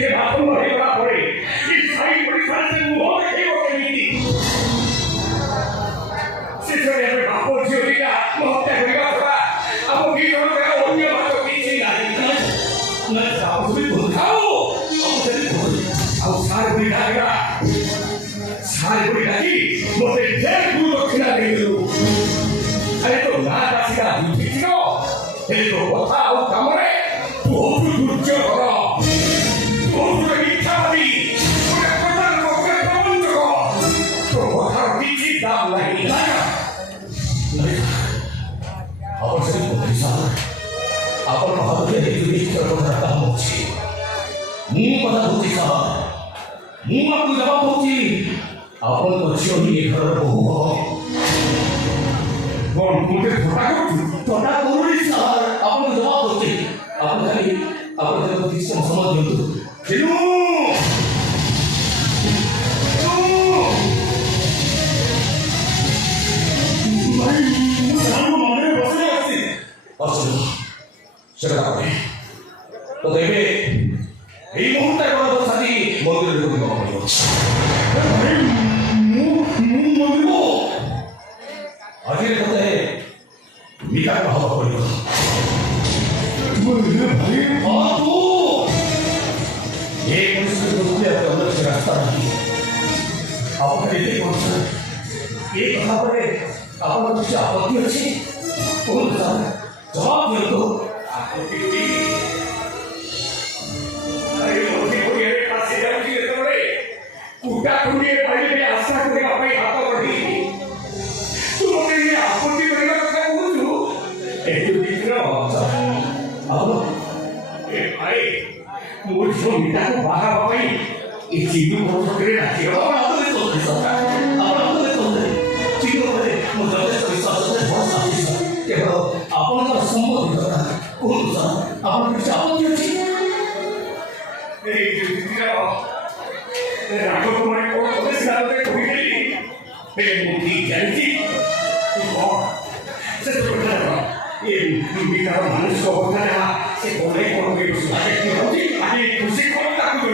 ସେ ବାଥରୁମ ହେଇଗଲା ପରେ ଏ ସାଇ ପଡ଼ିଶାରେ ସେ ମୁହଁ ଦେଖେଇବ କେମିତି? ଶେଷରେ ଏବେ ବାପ ଝିଅ ଦିଟା ହତ୍ୟା କରିବା କଥା ଆମ ଦି ଜଣଙ୍କର ଅନ୍ୟ ବାଟ କିଛି ନାହିଁ। ଆଉ ସାର ବୁଢ଼ୀ ଡାକିଲା ସାର ବୁଢ଼ୀ ଡାକି ମୋତେ ଢେର ଗୁରୁ ଦକ୍ଷିଣା ଦେଇଦେଲୁ। ଆରେ ତୋ ନାଁ ଆସିଲା ବୁଦ୍ଧିଥିଲ ହେଲେ ତୋ କଥା ଆଉ କାମରେ ତୁ ହଉଛୁ ଦୁର୍ଯୋଗ, ତୁ ହଉଛୁ ମିଥ୍ୟାବାଦୀ, ପ୍ରବଞ୍ଚକ। ତୋ କଥାର କିଛି ଦାମ ନାହିଁ। ଆପଣ ଭାବୁଥିଲେ କଥା ହଉଛି ମୁଁ କଥା କହୁଛି ସାର୍, ମୁଁ ଆପଣଙ୍କୁ ଜବାବ ଦଉଛି ଆପଣଙ୍କ ଝିଅ ହିଁ ଏ ଘରର ବୋହୂ ହବ। କ'ଣ ମୋତେ ଥଟ୍ଟା କରୁଛୁ? ଥଟ୍ଟା କରୁନି ସାର୍, ଆପଣଙ୍କୁ ଜବାବ ଦଉଛି। ଆପଣ ଖାଲି କିଛି ସମୟ ଦିଅନ୍ତୁ। সেটা করে তো দেখবে এই মুহূর্তে কোনো সাথী মন্দিরের প্রতি আজির কথা বিকার ভাব করিব এই পরিস্থিতি বলতে অন্য কিছু রাস্তা নাই। আপনার এটাই বলছেন এই কথা বলে আপনার কিছু আপত্তি আছে? জবাব দিও। ଆପଣଙ୍କର ସମ୍ମତି ଦରକାର। କୁହନ୍ତୁ ସାର୍, ଆପଣଙ୍କର କିଛି ଆପତ୍ତି ଅଛି? ମାନସିକ ଅବସ୍ଥା ଯାହା ସେ କଲେ କ'ଣ ଖୁସି କଣ ତାକୁ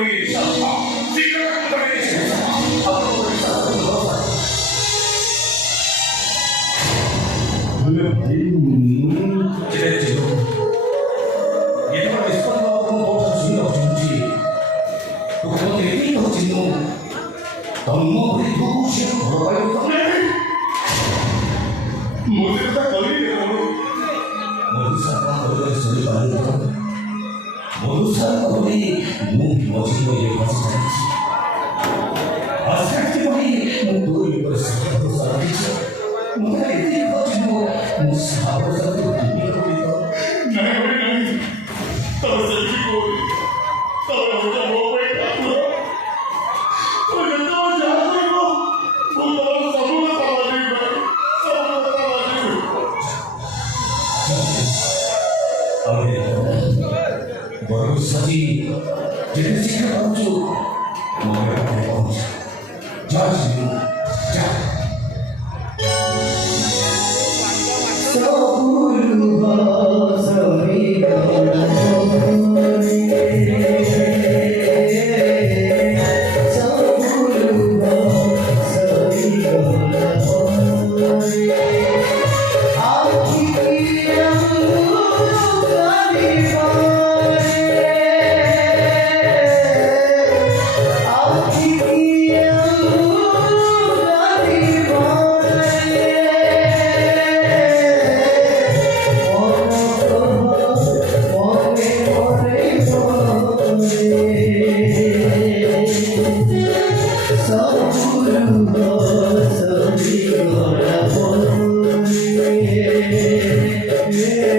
Yeah.